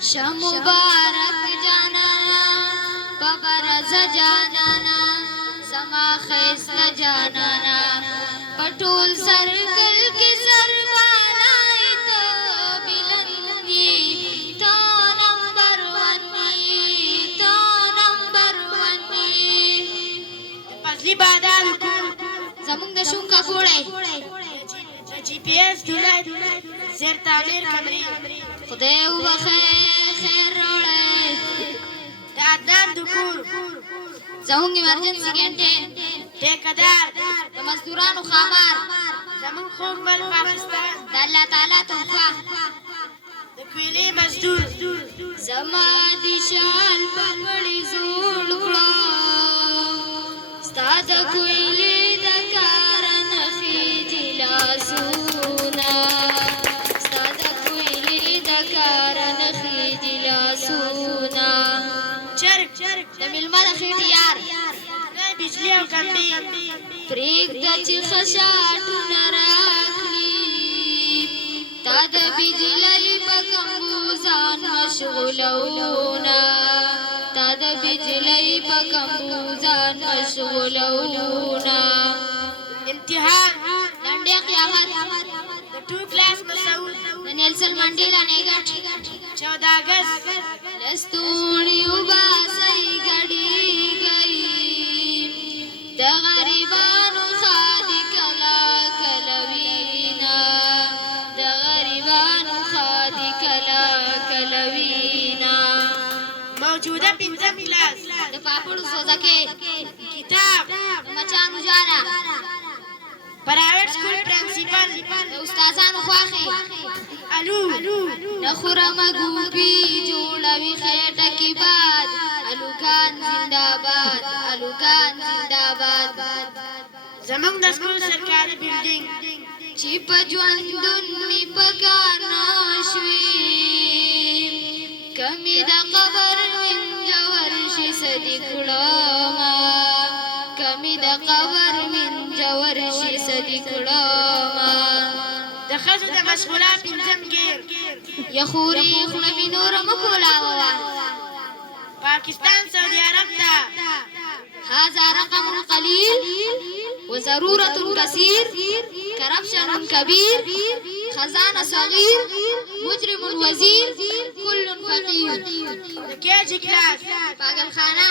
شمبارک جانانا پبرز جانانا زما خیست جانانا پټول سرکل کی سربانائی تو بلندی تو نمبر ونی تو نمبر ونی پزلی بادان زمونږ د شونکا کوړی جی پی ایس دولای زیر تعمیر کمری خدای وبخې خیر راوړی د عدنان دکور زمونږ ایمرجنسي کینټین ټیکدار د مزدورانو خامار زمون خوږ مل پاکستان د الله تعالی تحفه د کویلې مزدور زما د شال پګړې زوړ کړه ستا د کویلې د کار نښې دي لاسونه ستا د کویلې د کار نښې دي لاسونه چرګ د میلمه د خېټې یار بجلی او کمبې پرېږده چې ښه شاټونه راکړي تا د بجلۍ په کمبو ځان مشغولونه تا د بجلۍ په کمبو ځان مشغولونه امتحان لنډې قیامت د 2 کلاس مسعود د نیلسن منډېلا نیګټ 14 اگست لستوڼي وباسئ ګډې گئی د غریبانو خادي کلا کلوینا د غریبانو خادي کلا کلوینا موجوده 5 کلاس د پاپړو سوزکې کتاب د مچانو جاله پرایویټ سکول پرنسپل د استادانو خواخې الو نخورم ګوپی جوړوي خېټه کې باد الوکان زنده‌باد الوکان زنده‌باد زمونږ د سکول سرکاري بلډینګ چې په ژوندون مې په کار نه شوې کمې د قبر من جوهر شي صدې کړمه کمې د قبر من جوهر شي صدې کړمه د ښځو د مشغولا 5 ګیر یخوري خوله مې نوره مه کولاوه پاکستان سعودي عرب ته هذا رقم قليل وضرورة كثير كربشن كبير خزانة صغير مجرم وزير كل فقير د کېجی کلاس پاگل خانه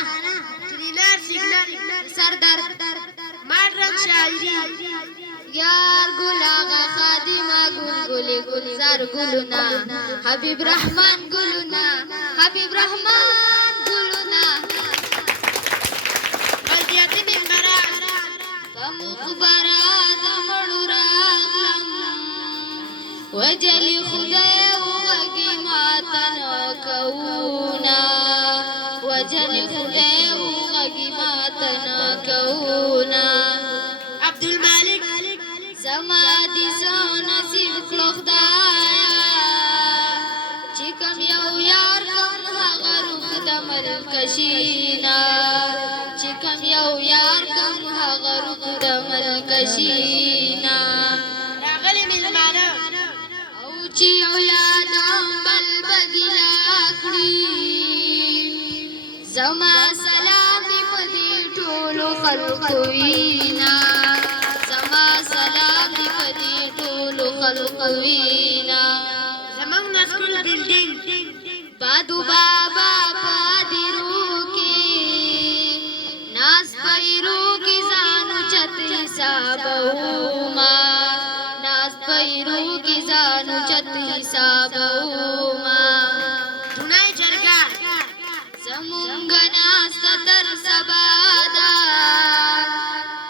کلینر سیګنل سردر ماډرن شاعري یار گل آغا خادمه گل گل گلزار گلونا حبیب رحمان گلونا حبیب رحمان گلونا بلدیاتي ممبران فمقبرا دمړو راغلم وجلی خدای وغږی ماتن کونا وجلی خدای وغږی ماتن کونا عبدالمالک زما دي زو نصیب کړو خدایا چې کوم یو یار کوم هغه روح د ملکشینا چې کوم یو یار کوم هغه روح د ملکشینا راغلي مېلمانه او چې یو یاد بل بګلا کړی زما سلام دې په دې ټولو خلکو وینا زما سلام دې په دې ټولو خلکو وینا زمونږ د سکول بلډینګ بادو بابا پادرو کې ناس پیرو کې ځانو چت حسابوما ناس پیرو کې ځانو چت حسابوما دونای جرګه زمونږ ناس تر سبا دا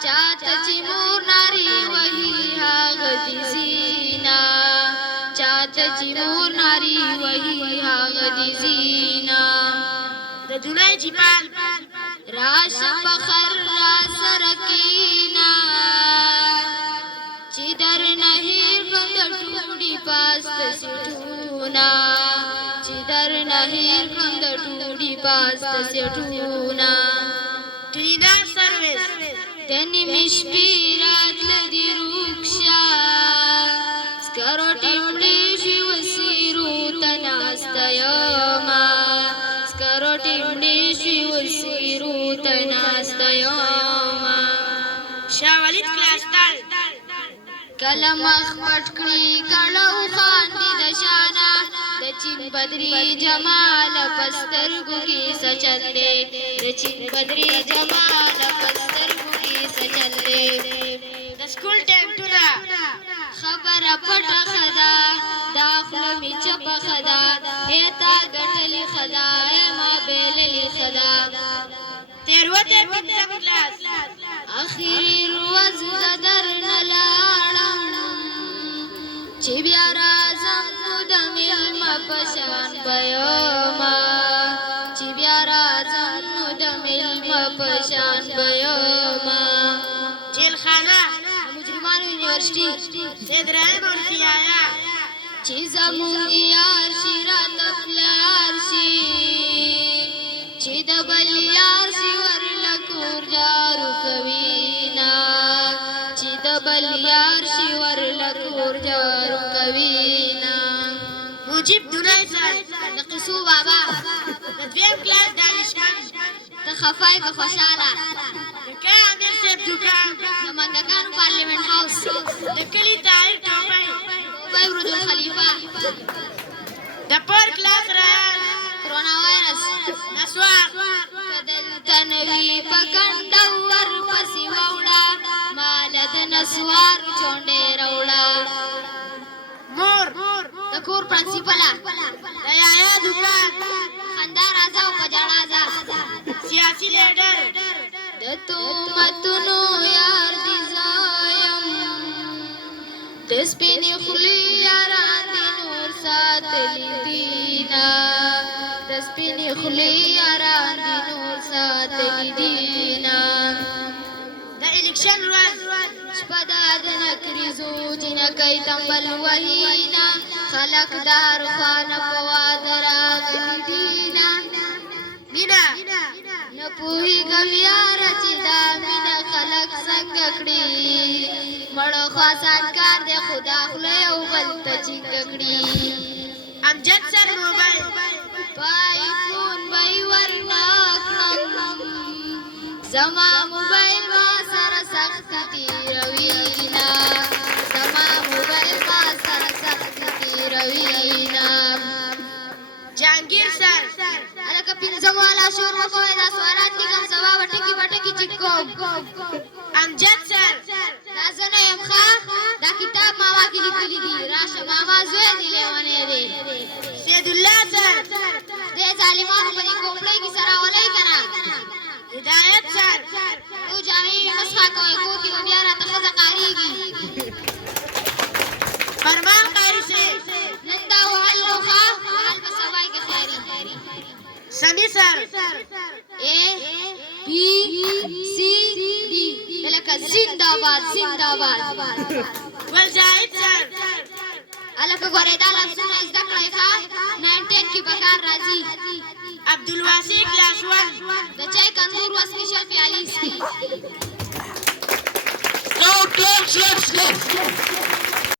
چاته چې مور ناري وهي هغه دي زینا چاته چې مور ناري وهي هغه دي زینا د دونای جیپال راش فخر را سرکینا چې در نه هیر کړم د ټوډي پاست سټونا چې در نه هیر کړم د ټوډي پاست سټونا کلینر سرویس تنی مشپی رات لدی روکشا سکرو ټیمډی شي وسیرو کله مخ پټ کړي کړو خاندي د شانه د چین بدري جمال پسترګو کې سچل دی د چین بدري جمال پسترګو کې سچل دی د سکول ټیمټونه خبره پټه خدا دا خوله مې چپه خدا هیتا ګټلې خدا ما بیللې خدا تیروته پنځم کلاس اخیری روز د درنه لاړم چې بیا راځم نو د میلمه په شان به یمه چې بیا راځم نو د میلمه په شان به یمه جیلخانه مجرمانو یونیورسټي سید رحیم عرفیایا چې زموږ یار شي راته پلار شي چې د بل یار شي ورله کور جارو کوینه چې د بل یار شي ورله کور جارو کوینه موجب دونای سر د قصو بابا د دویم کلاس دانشمند ته خفای که خوشحاله د کا امیر صاحب دکان د منګکانو پارلیمنت هاوس د کلي طاهر ټوپۍ دوبۍ ورود الخلیفه د پر کلاس ریان کرونا وایرس نسوار کدلته نوي په کنډه ورپسې واوړه ماله د نسوار چونډې راوړه مور د کور پرنسپله د یایا دکان خندا راځه او په ژړا ځه سیاسي لیډر د تهمتونو یار دې زه یم د سپینې خولې یاران دې نور ساتلي دینه د سپینې خولې یاران دې نور ساتلي دینه د الیکشن ورځ شپه ده د نکریزو جنکۍ تنبل وهینه خلک د هر خوا نه په واده راغلي دینه مینا نه پوهېږم یاره چې دا مینه خلک څنګه کړي مړه خو اسان کار دی خو دا خوله یو بل ته چینګه کړي امجد سر موبایل په ایفون به یې ورنه کړم زما موبایل ما سره سخت تېروینه زما موبایل ما سره سخت تېروینه جهانگیر سر هلکه پنځم والا شور مه کوئ دا سوالات لیکم سبا به ټکي به ټکي چک کوم امجد سر دا زه نه یم ښه دا کتاب ماما کې لیکلي دي راشه ماما زوی دی لیونی دی سیدالله سر دې ظالمانو په دې کوپړۍ کې سره راولئ که نه هدایت سر یو جامې مې مسخه کوئ کور کې به بیا راته ښځه قارېږي فرمان قاری صاحب نن دا وهل نو ښه وهل به سبا کې خیري سمی سر A B C D لکه زنده‌باد زنده‌باد ګلزاید سر هلکه ګورئ دا لفظونه یې زده کړئ ښه 9 کې به کار راځي عبدالواسع کلاس 1 د چای کندور وسپیشل پیالې څښي No, close, let's go.